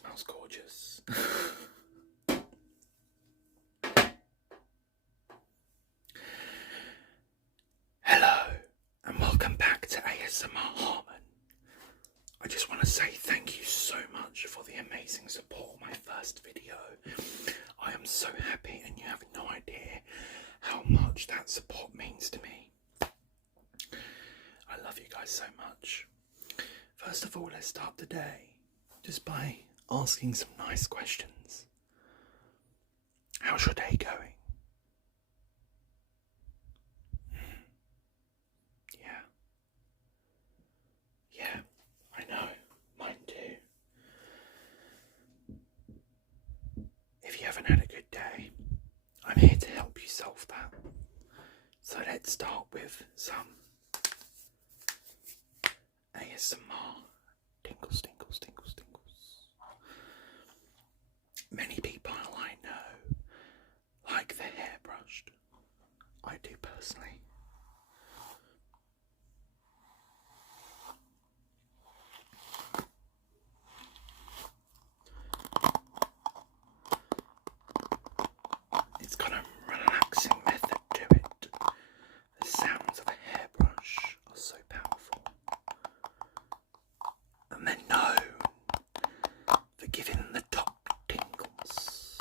Smells gorgeous. Hello, and welcome back to ASMR Harmon. I just want to say thank you so much for the amazing support on my first video. I am so happy, and you have no idea how much that support means to me. I love you guys so much. First of all, let's start the day just by asking some nice questions. How's your day going? Yeah, I know, mine too. If you haven't had a good day, I'm here to help you solve that. So let's start with some ASMR tingles, tingles, tingles, tingles. Many people I know like their hair brushed. I do personally. It's got a relaxing method to it. The sounds of a hairbrush are so powerful. And they're known for giving the top tingles.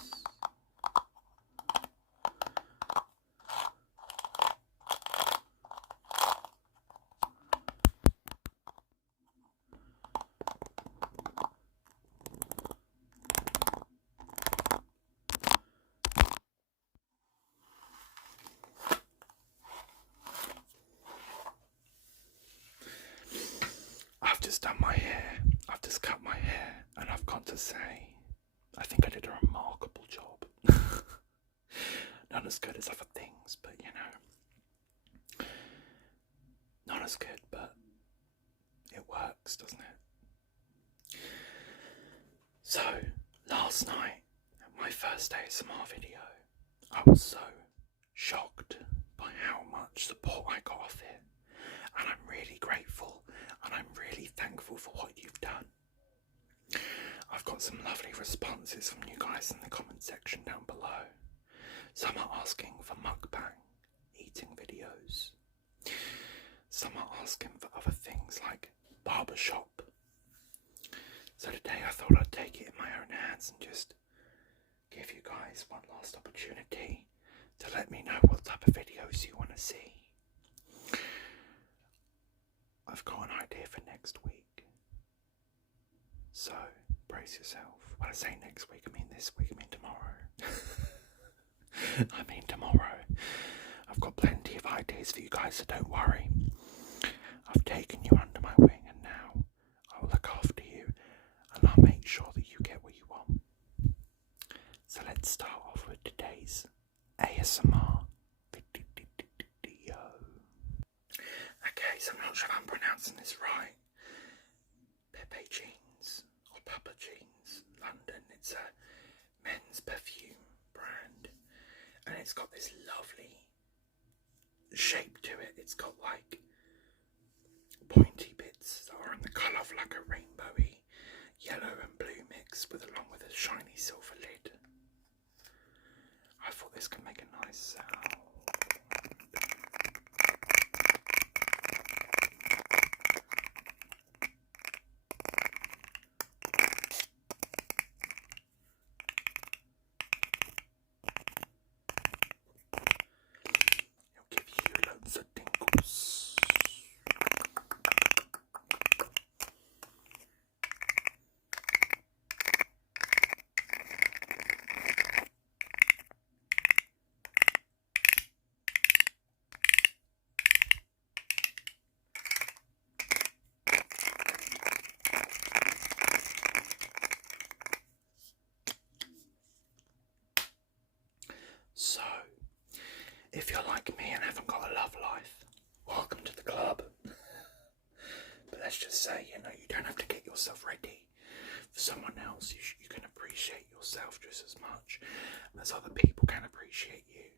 I've just done my hair, I've just cut my hair, and I've got to say, I think I did a remarkable job. Not as good as other things, but you know. Not as good, but it works, doesn't it? So, last night, my first ASMR video, I was so shocked by how much support I got off it. And I'm really grateful, and I'm really thankful for what you've done. I've got some lovely responses from you guys in the comment section down below. Some are asking for mukbang, eating videos. Some are asking for other things like barbershop. So today I thought I'd take it in my own hands and just give you guys one last opportunity to let me know what type of videos you want to see. I've got an idea for next week, so brace yourself. When I say next week, I mean this week, I mean tomorrow. I mean tomorrow. I've got plenty of ideas for you guys, so don't worry. I've taken you under my wing, and now I'll look after you, and I'll make sure that you get what you want. So let's start off with today's ASMR video. Okay, so I'm not sure if I'm pronouncing this right. Pepe Jeans, or Papa Jeans, London. It's a men's perfume brand. And it's got this lovely shape to it. It's got like pointy bits that are in the colour of like a rainbowy yellow and blue mix along with a shiny silver lid. I thought this could make a nice sound. So, if you're like me and haven't got a love life, welcome to the club. But let's just say, you know, you don't have to get yourself ready for someone else. You can appreciate yourself just as much as other people can appreciate you.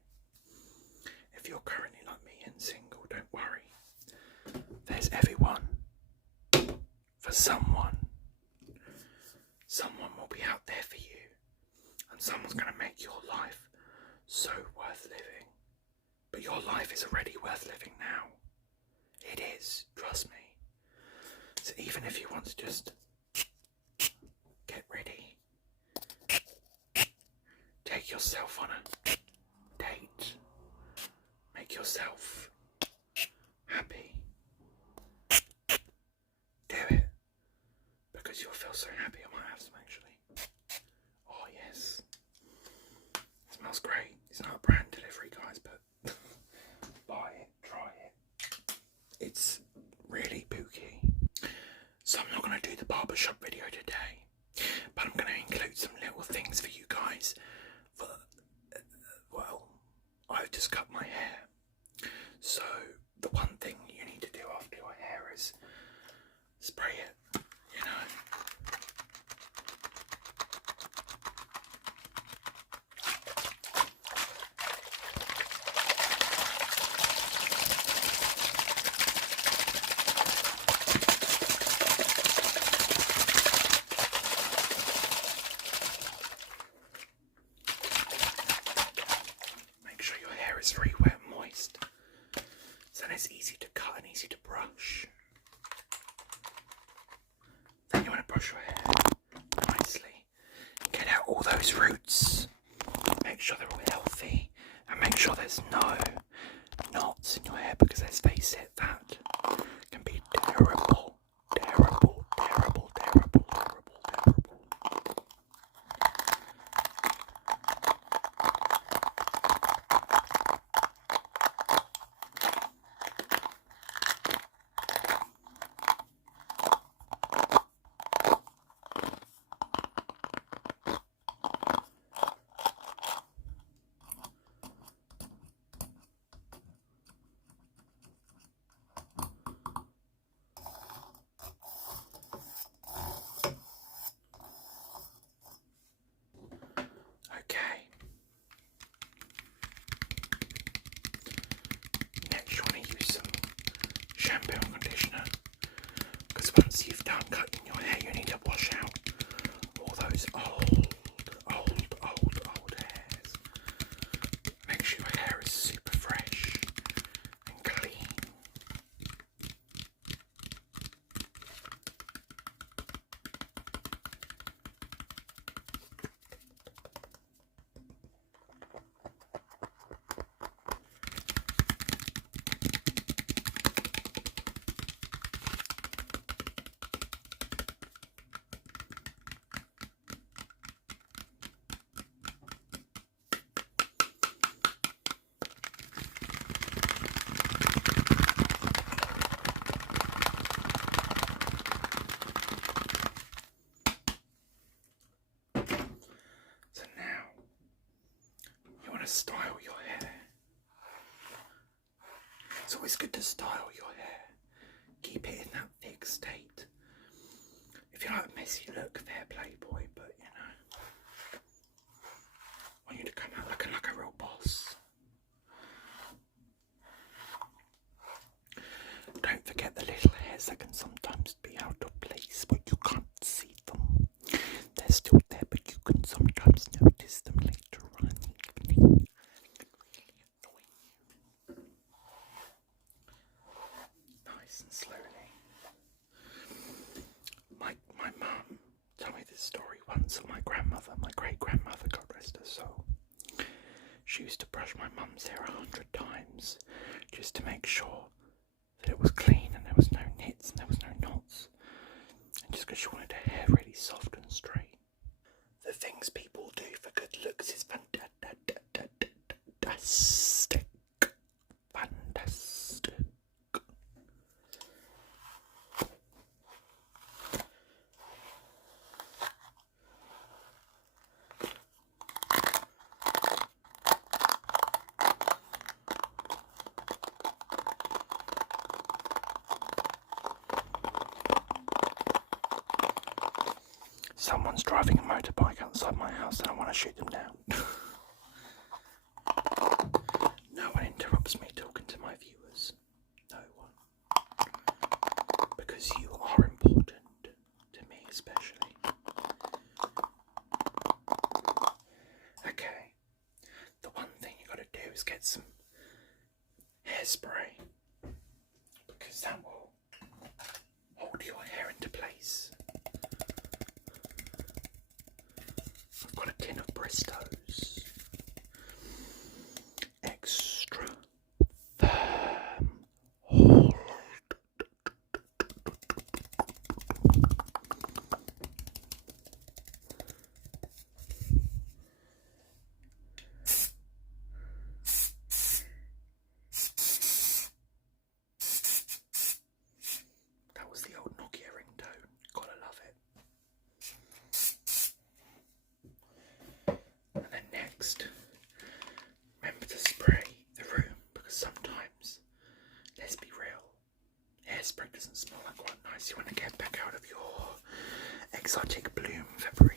If you're currently like me and single, don't worry. There's everyone for someone. someone will be out there for you, and someone's going to make your life so worth living. But your life is already worth living now. It is, trust me. So even if you want to just get ready, take yourself on a date, make yourself happy, do it, because you'll feel so happy. I might have some actually. Oh yes, it smells great. It's not a brand delivery, guys, but buy it, try it. It's really booky. So I'm not going to do the barbershop video today, but I'm going to include some little things for you guys. Well, I've just cut my hair, so the one thing you need to do after your hair is spray it, you know. Make sure your hair is very wet and moist, so then it's easy to cut and easy to brush. Then you want to brush your hair nicely, get out all those roots, make sure they're all healthy, and make sure there's no knots in your hair, because let's face it, that can be terrible, terrible, terrible, terrible, terrible, terrible. Okay. Next you want to use some shampoo and conditioner, because once you've done cutting your hair, you need to wash out all those old hairs. Make sure your hair is super fresh and clean. So now you want to style your hair. It's always good to style your hair. Keep it in that fixed state. If you like a messy look, fair play, boy, but you know, I want you to come out looking like a real boss. Don't forget the little hairs that can sometimes be out of place, but you can't see them. They're still there, but you can sometimes notice them later on in the evening. Nice and slowly. My mum told me this story once of my grandmother, my great-grandmother, God rest her soul. She used to brush my mum's hair 100 times just to make sure that it was clean and there was no nits and there was no knots, and just because she wanted her hair really soft and straight. The things people do for good looks is fantastic. Fantastic. Someone's driving a motorbike outside my house and I want to shoot them down. No one interrupts me talking to my viewers. No one. Because you are important, to me especially. hairspray, because that will hold your hair into place. I've got a tin of Bristow's extra firm hold. That was the old Nokia ringtone. Gotta love it. And then next, remember to spray the room, because sometimes, let's be real, hairspray doesn't smell like quite nice. You want to get back out of your exotic bloom Febreze.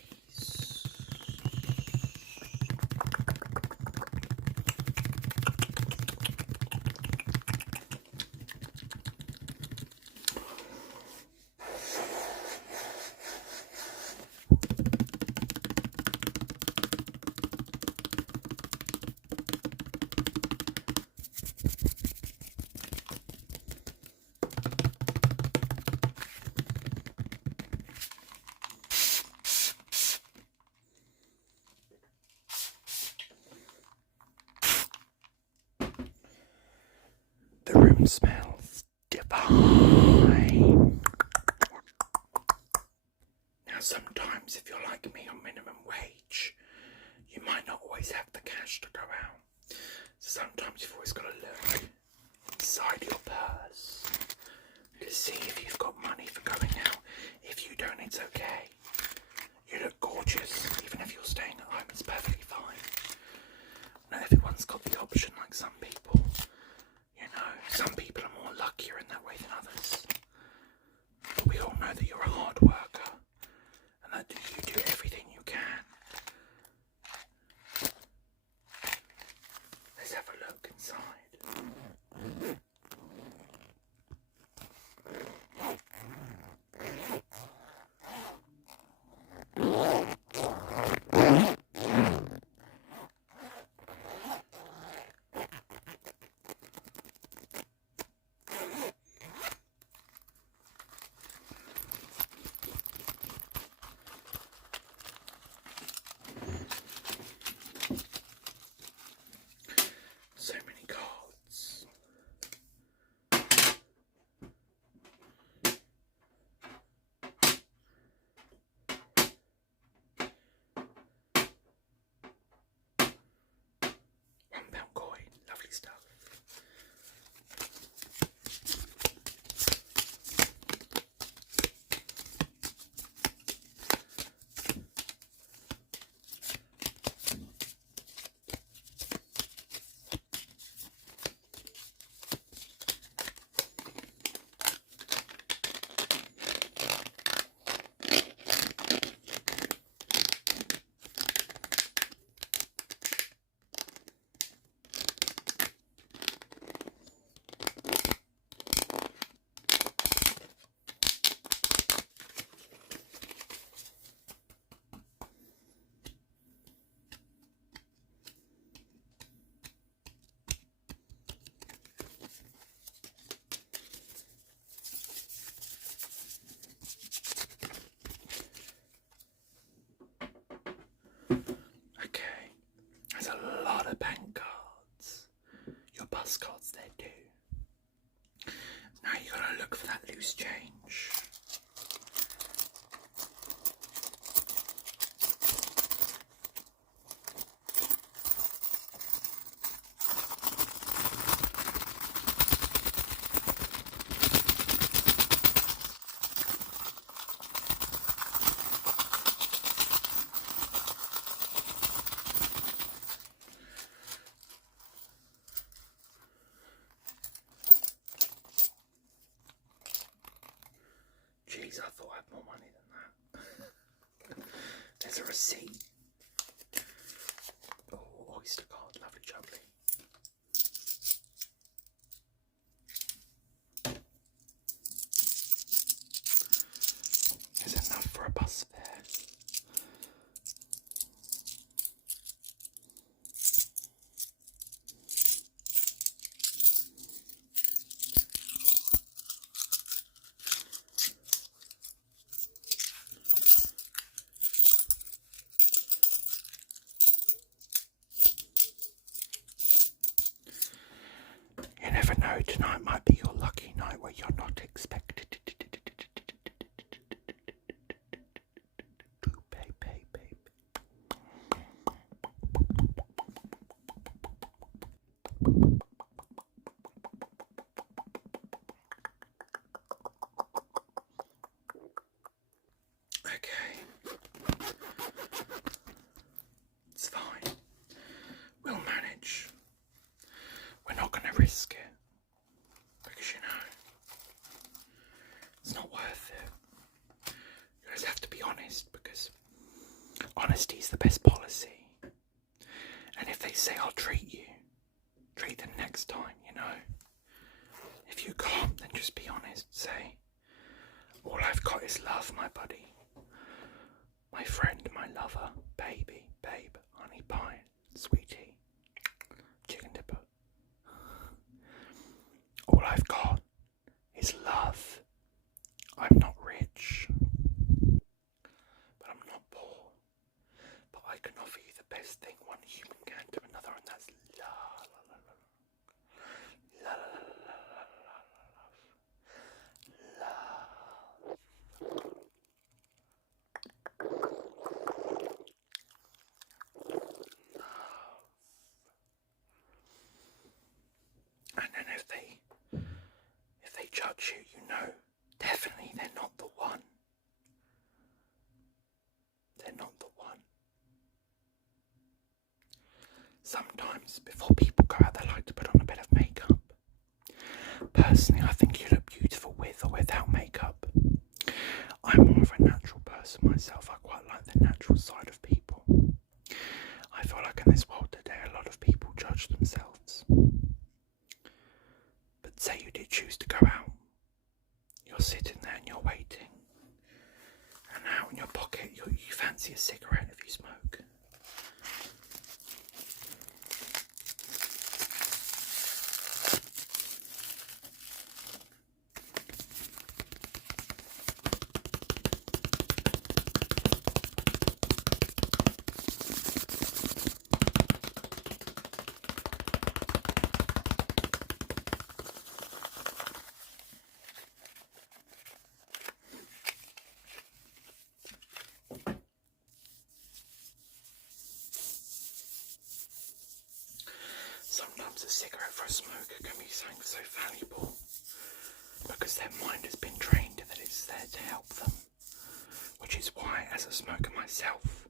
The room smells divine. Now sometimes if you're like me on minimum wage, you might not always have the cash to go out. So sometimes you've always got to look inside your purse to see if you've got money for going out. If you don't, it's okay. You look gorgeous, even if you're staying at home, it's perfectly fine. Not everyone's got the option like some people. You know, some people are more luckier in that way than others. But we all know that you're a hard worker and that you do everything you can. Let's have a look inside. So many cards. £1 coin, lovely stuff. Okay, there's a lot of bank cards. Your bus cards there too. Now you gotta look for that loose change. Jeez, I thought I had more money than that. There's a receipt. Oh, Oyster card, lovely jubbly. There's enough for a bus fare. know tonight might be your lucky night where you're not expected. Okay. It's fine. We'll manage. We're not going to risk it. Because, it's not worth it. You just have to be honest, because honesty is the best policy. And if they say, I'll treat you, treat them next time, If you can't, then just be honest. Say, all I've got is love, my buddy. My friend, my lover, baby, babe, honey pie, sweetie, chicken dipper. All I've got is love. I'm not rich, but I'm not poor. But I can offer you the best thing one human can to another, and that's love. And then if they judge you, definitely they're not the one. They're not the one. Sometimes before people go out, they like to put on a bit of makeup. Personally, I think you look beautiful with or without makeup. I'm more of a natural person myself. I quite like the natural side of people. I feel like in this world today, a lot of people judge themselves. But say you did choose to go out. You're sitting there and you're waiting. And out in your pocket, you fancy a cigarette if you smoke. Sometimes a cigarette for a smoker can be something so valuable because their mind has been trained that it's there to help them. Which is why, as a smoker myself,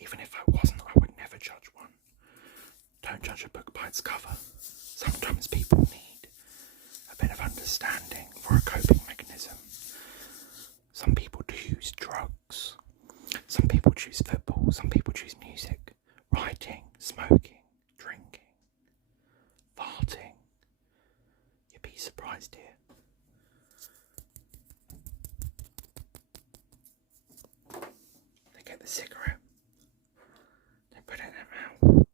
even if I wasn't, I would never judge one. Don't judge a book by its cover. Sometimes people need a bit of understanding for a coping mechanism. Some people do use drugs. Some people choose football. Some people choose music, writing, smoking, drinking, farting. You'd be surprised, dear. They get the cigarette, they put it in their mouth.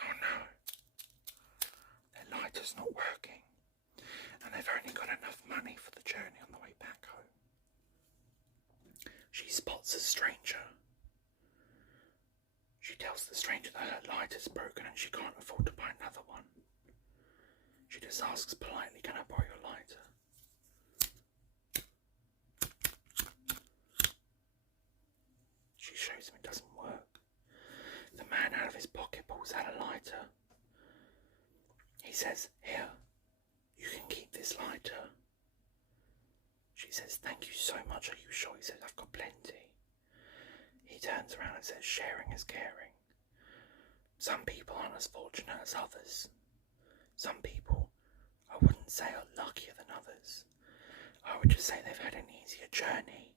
Oh no, their lighter's not working, and they've only got enough money for the journey on the way back home. She spots a stranger. She tells the stranger that her lighter's broken and she can't afford to buy another one. She just asks politely, can I borrow your lighter? She shows him it doesn't work. The man out of his pocket pulls out a lighter. He says, here, you can keep this lighter. She says, thank you so much, are you sure? He says, I've got plenty. He turns around and says, sharing is caring. Some people aren't as fortunate as others. Some people, I wouldn't say are luckier than others. I would just say they've had an easier journey.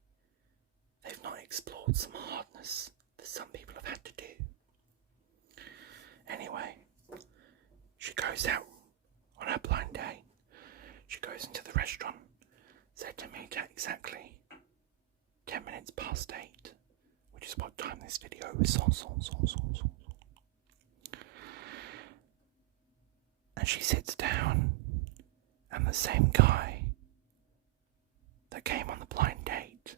They've not explored some hardness that some people have had to do. Anyway, she goes out on her blind date. She goes into the restaurant, said to meet at exactly 10 minutes past 8, which is what time this video is on. And she sits down, and the same guy that came on the blind date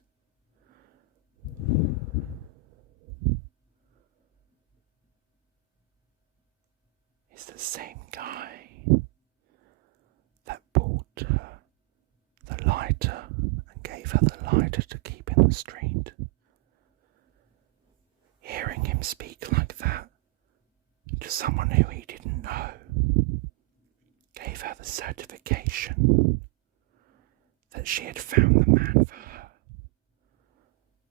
lied to keep in the street. Hearing him speak like that to someone who he didn't know gave her the certification that she had found the man for her.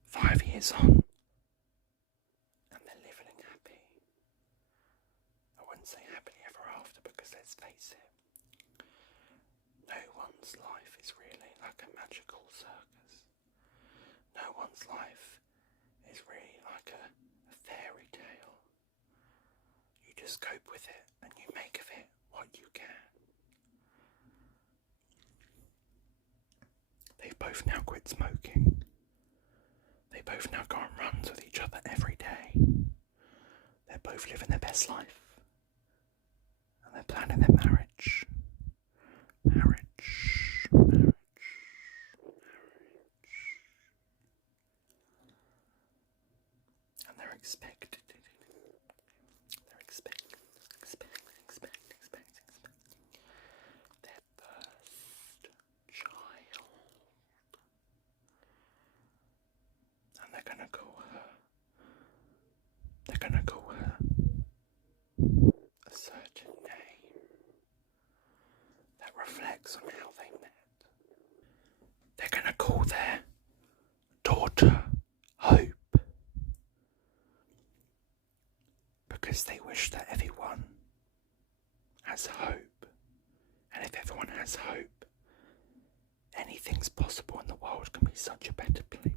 5 years on, and they're living happy. I wouldn't say happily ever after, because let's face it, no one's life is really like a magical circus. No one's life is really like a fairy tale. You just cope with it and you make of it what you can. They've both now quit smoking. They both now go on runs with each other every day. They're both living their best life. And they're planning their marriage. Marriage. And they're expecting their first child. And they're gonna call her a certain name that reflects on how they met. They're gonna call their daughter Hope, because they wish that everyone has hope, and if everyone has hope, anything's possible and the world can be such a better place.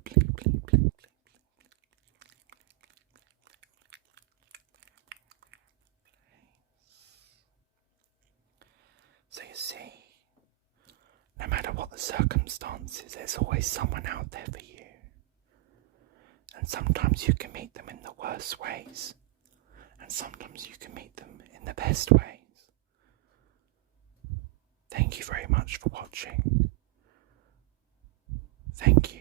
So you see, no matter what the circumstances, there's always someone out there for you. And sometimes you can meet them in the worst ways, and sometimes you can meet them in the best ways. Thank you very much for watching. Thank you.